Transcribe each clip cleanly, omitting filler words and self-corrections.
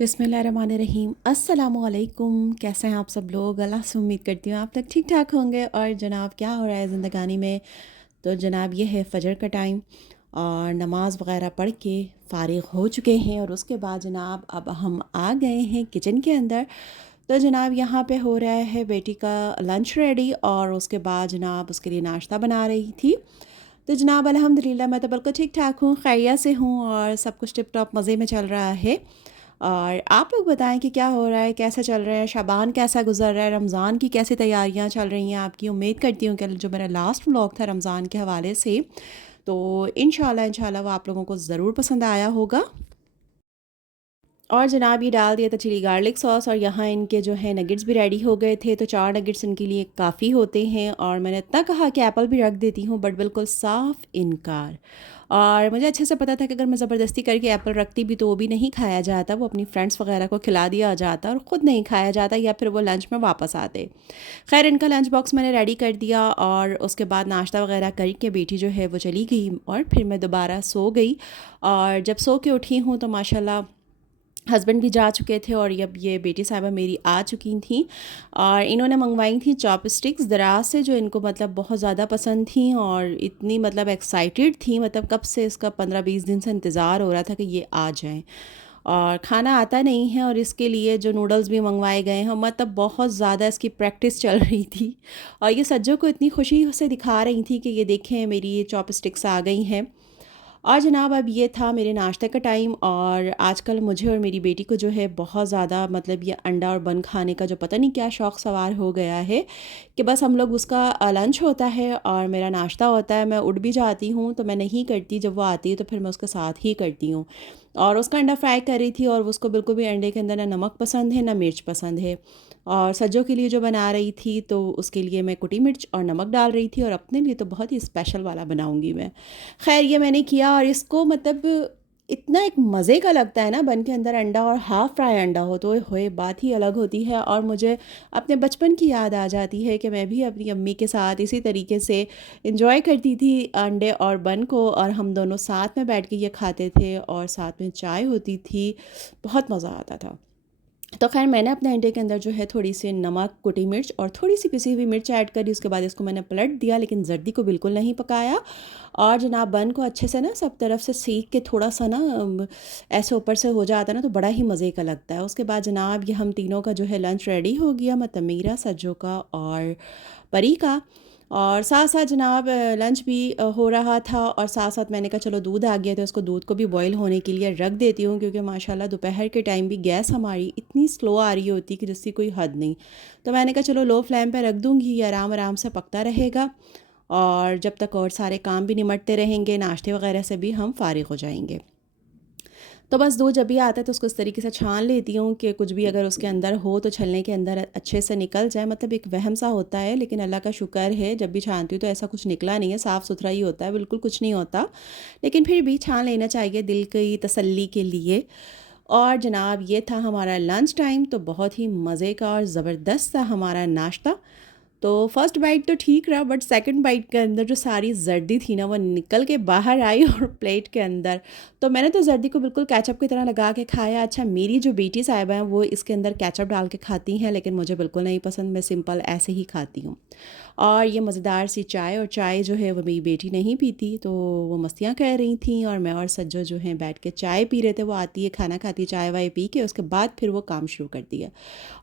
बिस्मिल्लाहिर्रहमानिर्रहीम। अस्सलामुअलैकुम। कैसे हैं आप सब लोग? अल्लाह से उम्मीद करती हूँ आप तक ठीक ठाक होंगे। और जनाब क्या हो रहा है ज़िंदगानी में? तो जनाब ये है फ़जर का टाइम और नमाज़ वग़ैरह पढ़ के फ़ारिग हो चुके हैं। और उसके बाद जनाब अब हम आ गए हैं किचन के अंदर। तो जनाब यहाँ पे हो रहा है बेटी का लंच रेडी और उसके बाद जनाब उसके लिए नाश्ता बना रही थी। तो जनाब अल्हम्दुलिल्लाह मैं तो बिल्कुल ठीक ठाक हूँ, खैरियत से हूँ और सब कुछ टिप टॉप मज़े में चल रहा है। और आप लोग बताएं कि क्या हो रहा है, कैसा चल रहा है, शाबान कैसा गुजर रहा है, रमज़ान की कैसी तैयारियां चल रही हैं आपकी? उम्मीद करती हूँ कि जो मेरा लास्ट व्लॉग था रमज़ान के हवाले से, तो इंशाल्लाह इंशाल्लाह वो आप लोगों को ज़रूर पसंद आया होगा। और जनाब ये डाल दिया था चिली गार्लिक सॉस और यहाँ इनके जो है नगेट्स भी रेडी हो गए थे। तो 4 नगेट्स इनके लिए काफ़ी होते हैं और मैंने इतना कहा कि एप्पल भी रख देती हूँ, बट बिल्कुल साफ़ इनकार। और मुझे अच्छे से पता था कि अगर मैं ज़बरदस्ती करके एप्पल रखती भी तो वो भी नहीं खाया जाता, वो अपनी फ्रेंड्स वगैरह को खिला दिया जाता और ख़ुद नहीं खाया जाता या फिर वो लंच में वापस आते। खैर इनका लंच बॉक्स मैंने रेडी कर दिया और उसके बाद नाश्ता वगैरह करके बेटी जो है वो चली गई और फिर मैं दोबारा सो गई। और जब सो के उठी हूँ तो माशाल्लाह हस्बैंड भी जा चुके थे और अब ये बेटी साहिबा मेरी आ चुकी थी और इन्होंने मंगवाई थी चॉपस्टिक्स दराज से, जो इनको मतलब बहुत ज़्यादा पसंद थी और इतनी मतलब एक्साइटेड थी, मतलब कब से इसका 15-20 दिन से इंतज़ार हो रहा था कि ये आ जाएं। और खाना आता नहीं है और इसके लिए जो नूडल्स भी मंगवाए गए हैं, मतलब बहुत ज़्यादा इसकी प्रैक्टिस चल रही थी। और ये सज्जों को इतनी खुशी से दिखा रही थी कि ये देखें मेरी ये चॉपस्टिक्स आ गई हैं। और जनाब अब ये था मेरे नाश्ते का टाइम और आजकल मुझे और मेरी बेटी को जो है बहुत ज़्यादा मतलब ये अंडा और बन खाने का जो पता नहीं क्या शौक़ सवार हो गया है कि बस हम लोग उसका लंच होता है और मेरा नाश्ता होता है। मैं उठ भी जाती हूँ तो मैं नहीं करती, जब वो आती है तो फिर मैं उसके साथ ही करती हूँ। और उसका अंडा फ्राई कर रही थी और उसको बिल्कुल भी अंडे के अंदर ना नमक पसंद है ना मिर्च पसंद है। और सज्जों के लिए जो बना रही थी तो उसके लिए मैं कुटी मिर्च और नमक डाल रही थी और अपने लिए तो बहुत ही स्पेशल वाला बनाऊंगी मैं। खैर ये मैंने किया और इसको मतलब इतना एक मज़े का लगता है ना बन के अंदर अंडा और हाफ़ फ्राई अंडा हो तो होए बात ही अलग होती है। और मुझे अपने बचपन की याद आ जाती है कि मैं भी अपनी अम्मी के साथ इसी तरीके से इंजॉय करती थी अंडे और बन को, और हम दोनों साथ में बैठ के ये खाते थे और साथ में चाय होती थी। बहुत मज़ा आता था। तो खैर मैंने अपने अंडे के अंदर जो है थोड़ी सी नमक, कुटी मिर्च और थोड़ी सी पिसी हुई मिर्च ऐड करी। उसके बाद इसको मैंने पलट दिया, लेकिन जर्दी को बिल्कुल नहीं पकाया। और जनाब बन को अच्छे से ना सब तरफ से सेक के थोड़ा सा ना ऐसे ऊपर से हो जाता है ना तो बड़ा ही मज़े का लगता है। उसके बाद जनाब ये हम तीनों का जो है लंच रेडी हो गया, मतलब मेरा, सज्जो का और परी का। और साथ साथ जनाब लंच भी हो रहा था और साथ साथ मैंने कहा चलो दूध आ गया तो इसको दूध को भी बॉईल होने के लिए रख देती हूँ, क्योंकि माशाल्लाह दोपहर के टाइम भी गैस हमारी इतनी स्लो आ रही होती कि जिसकी कोई हद नहीं। तो मैंने कहा चलो लो फ्लेम पे रख दूँगी, ये आराम आराम से पकता रहेगा और जब तक और सारे काम भी निमटते रहेंगे, नाश्ते वगैरह से भी हम फ़ारिग हो जाएंगे। तो बस दूध जब भी आता है तो उसको इस तरीके से छान लेती हूँ कि कुछ भी अगर उसके अंदर हो तो छलने के अंदर अच्छे से निकल जाए। मतलब एक वहम सा होता है, लेकिन अल्लाह का शुक्र है जब भी छानती हूँ तो ऐसा कुछ निकला नहीं है, साफ़ सुथरा ही होता है, बिल्कुल कुछ नहीं होता। लेकिन फिर भी छान लेना चाहिए दिल की तसल्ली के लिए। और जनाब ये था हमारा लंच टाइम, तो बहुत ही मज़े का और ज़बरदस्त था हमारा नाश्ता। तो फर्स्ट बाइट तो ठीक रहा, बट सेकंड बाइट के अंदर जो सारी जर्दी थी ना वो निकल के बाहर आई और प्लेट के अंदर। तो मैंने तो जर्दी को बिल्कुल केचप की तरह लगा के खाया। अच्छा मेरी जो बेटी साहिबा हैं वो इसके अंदर केचप डाल के खाती हैं, लेकिन मुझे बिल्कुल नहीं पसंद, मैं सिंपल ऐसे ही खाती हूँ। और ये मज़ेदार सी चाय, और चाय जो है वो मेरी बेटी नहीं पीती तो वो मस्तियाँ कर रही थी और मैं और सज्जो जो हैं बैठ के चाय पी रहे थे। वो आती है खाना खाती है चाय वाय पी के, उसके बाद फिर वो काम शुरू करती है।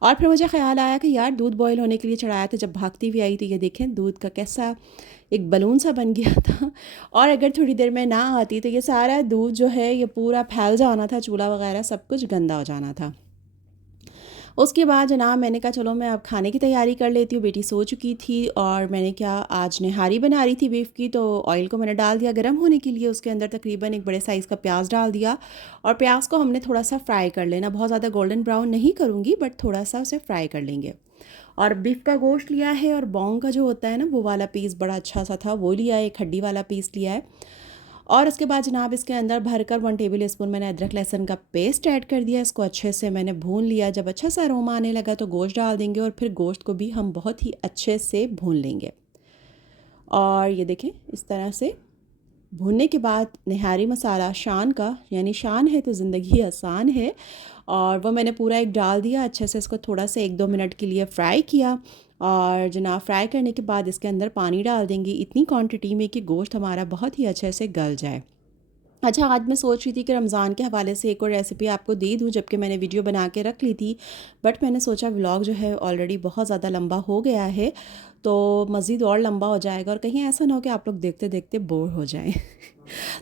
और फिर मुझे ख़्याल आया कि यार दूध बॉयल होने के लिए चढ़ाया था, जब भागती हुई आई तो ये देखें दूध का कैसा एक बलून सा बन गया था। और अगर थोड़ी देर में ना आती तो ये सारा दूध जो है ये पूरा फैल जाना था, चूल्हा वगैरह सब कुछ गंदा हो जाना था। उसके बाद जनाब मैंने कहा चलो मैं अब खाने की तैयारी कर लेती हूँ। बेटी सो चुकी थी और मैंने क्या आज निहारी बना रही थी बीफ की, तो ऑयल को मैंने डाल दिया गर्म होने के लिए। उसके अंदर तकरीबन एक बड़े साइज़ का प्याज डाल दिया और प्याज को हमने थोड़ा सा फ्राई कर लेना, बहुत ज़्यादा गोल्डन ब्राउन नहीं करूँगी बट थोड़ा सा उसे फ्राई कर लेंगे। और बीफ का गोश्त लिया है और बोंग का जो होता है ना वो वाला पीस बड़ा अच्छा सा था, वो लिया है, एक हड्डी वाला पीस लिया है। और उसके बाद जनाब इसके अंदर भरकर 1 टेबल स्पून मैंने अदरक लहसुन का पेस्ट ऐड कर दिया। इसको अच्छे से मैंने भून लिया। जब अच्छा सा अरोमा आने लगा तो गोश्त डाल देंगे और फिर गोश्त को भी हम बहुत ही अच्छे से भून लेंगे। और ये देखें इस तरह से भूनने के बाद निहारी मसाला शान का, यानी शान है तो ज़िंदगी आसान है, और वो मैंने पूरा एक डाल दिया। अच्छे से इसको थोड़ा सा 1-2 मिनट के लिए फ्राई किया, और जनाब फ्राई करने के बाद इसके अंदर पानी डाल देंगे इतनी क्वांटिटी में कि गोश्त हमारा बहुत ही अच्छे से गल जाए। अच्छा, आज मैं सोच रही थी कि रमज़ान के हवाले से एक और रेसिपी आपको दे दूं, जबकि मैंने वीडियो बना के रख ली थी, बट मैंने सोचा व्लॉग जो है ऑलरेडी बहुत ज़्यादा लंबा हो गया है, तो मज़ीद और लंबा हो जाएगा और कहीं ऐसा ना हो कि आप लोग देखते देखते बोर हो जाएं।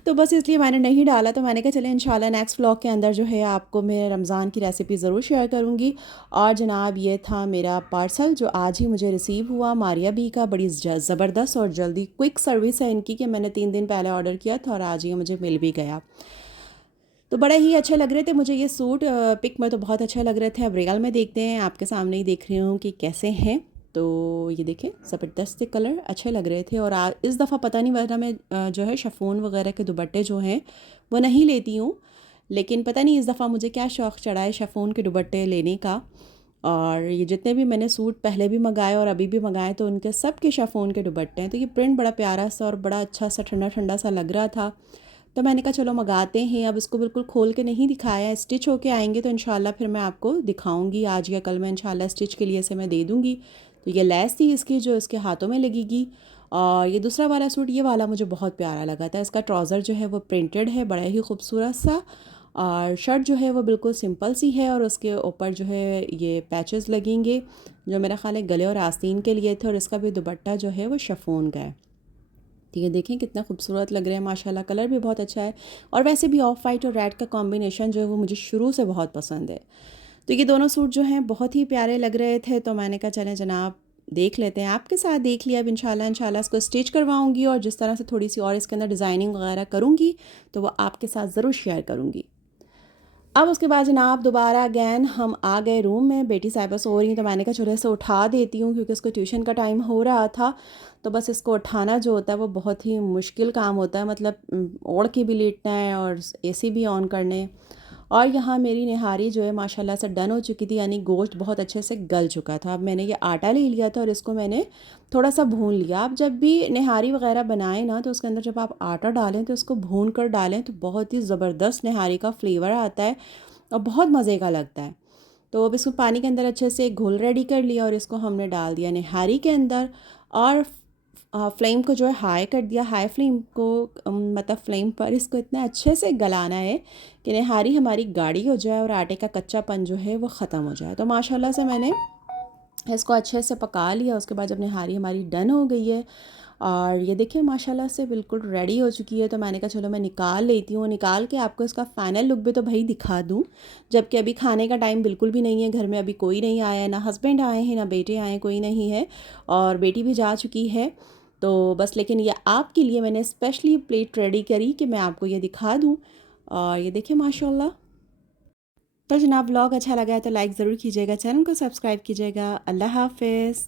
तो बस इसलिए मैंने नहीं डाला। तो मैंने कहा चले इंशाल्लाह नेक्स्ट व्लॉग के अंदर जो है आपको मैं रमज़ान की रेसिपी ज़रूर शेयर करूँगी। और जनाब ये था मेरा पार्सल जो आज ही मुझे रिसीव हुआ मारिया बी का। बड़ी ज़बरदस्त और जल्दी क्विक सर्विस है इनकी, कि मैंने 3 दिन पहले ऑर्डर किया था और आज ये मुझे मिल भी गया। तो बड़े ही अच्छे लग रहे थे मुझे ये सूट। पिक में तो बहुत अच्छे लग रहे थे। अब रियल में देखते हैं, आपके सामने ही देख रही हूँ कि कैसे हैं। तो ये देखें, ज़बरदस्त से कलर अच्छे लग रहे थे। और इस दफ़ा पता नहीं, वरना मैं जो है शिफॉन वगैरह के दुपट्टे जो हैं वो नहीं लेती हूँ, लेकिन पता नहीं इस दफ़ा मुझे क्या शौक़ चढ़ा है शिफॉन के दुपट्टे लेने का। और ये जितने भी मैंने सूट पहले भी मंगाए और अभी भी मंगाए, तो उनके सब के शिफॉन के दुपट्टे हैं। तो ये प्रिंट बड़ा प्यारा सा और बड़ा अच्छा सा ठंडा ठंडा सा लग रहा था, तो मैंने कहा चलो मंगाते हैं। अब इसको बिल्कुल खोल के नहीं दिखाया, स्टिच होके आएंगे तो इंशाल्लाह फिर मैं आपको दिखाऊंगी। आज या कल मैं इंशाल्लाह स्टिच के लिए से मैं दे दूँगी। तो ये लेस थी इसकी जो इसके हाथों में लगेगी। और ये दूसरा वाला सूट, ये वाला मुझे बहुत प्यारा लगा था। इसका ट्राउज़र जो है वो प्रिंटेड है, बड़ा ही खूबसूरत सा। और शर्ट जो है वो बिल्कुल सिंपल सी है, और उसके ऊपर जो है ये पैचेस लगेंगे जो मेरा ख़्याल है गले और आस्तीन के लिए थे। और इसका भी दुपट्टा जो है वो शिफॉन का है। ठीक है, देखें कितना खूबसूरत लग रहे हैं माशाल्लाह। कलर भी बहुत अच्छा है, और वैसे भी ऑफ वाइट और रेड का कॉम्बिनेशन जो है वो मुझे शुरू से बहुत पसंद है। तो ये दोनों सूट जो हैं बहुत ही प्यारे लग रहे थे, तो मैंने कहा चलें जनाब देख लेते हैं। आपके साथ देख लिया। अब इंशाल्लाह इसको स्टिच करवाऊँगी, और जिस तरह से थोड़ी सी और इसके अंदर डिज़ाइनिंग वगैरह करूँगी तो वो आपके साथ ज़रूर शेयर करूँगी। अब उसके बाद जनाब दोबारा अगैन हम आ गए रूम में। बेटी साहिबा सो रही, तो मैंने कहा चलो इसे उठा देती हूँ, क्योंकि उसको ट्यूशन का टाइम हो रहा था। तो बस इसको उठाना जो होता है वो बहुत ही मुश्किल काम होता है, मतलब ओढ़ के भी लेटना है और एसी भी ऑन करने। और यहाँ मेरी निहारी जो है माशाल्लाह से डन हो चुकी थी, यानी गोश्त बहुत अच्छे से गल चुका था। अब मैंने ये आटा ले लिया था और इसको मैंने थोड़ा सा भून लिया। आप जब भी निहारी वगैरह बनाएं ना, तो उसके अंदर जब आप आटा डालें तो उसको भून कर डालें, तो बहुत ही ज़बरदस्त निहारी का फ्लेवर आता है और बहुत मज़े का लगता है। तो अब इसको पानी के अंदर अच्छे से एक घोल रेडी कर लिया, और इसको हमने डाल दिया निहारी के अंदर। और फ्लेम को जो है हाई कर दिया। हाई फ्लेम को मतलब फ्लेम पर इसको इतना अच्छे से गलाना है कि निहारी हमारी गाढ़ी हो जाए और आटे का कच्चापन जो है वो ख़त्म हो जाए। तो माशाल्लाह से मैंने इसको अच्छे से पका लिया। उसके बाद जब निहारी हमारी डन हो गई है, और ये देखिए माशाल्लाह से बिल्कुल रेडी हो चुकी है, तो मैंने कहा चलो मैं निकाल लेती हूँ। निकाल के आपको इसका फ़ाइनल लुक भी तो भाई दिखा दूँ, जबकि अभी खाने का टाइम बिल्कुल भी नहीं है। घर में अभी कोई नहीं आया है, ना हस्बैंड आए हैं ना बेटे आए हैं, कोई नहीं है। और बेटी भी जा चुकी है। तो बस, लेकिन ये आपके लिए मैंने स्पेशली प्लेट रेडी करी कि मैं आपको ये दिखा दूँ। और ये देखिए माशाल्लाह। तो जनाब व्लॉग अच्छा लगा है तो लाइक ज़रूर कीजिएगा, चैनल को सब्सक्राइब कीजिएगा। अल्लाह हाफ़िज़।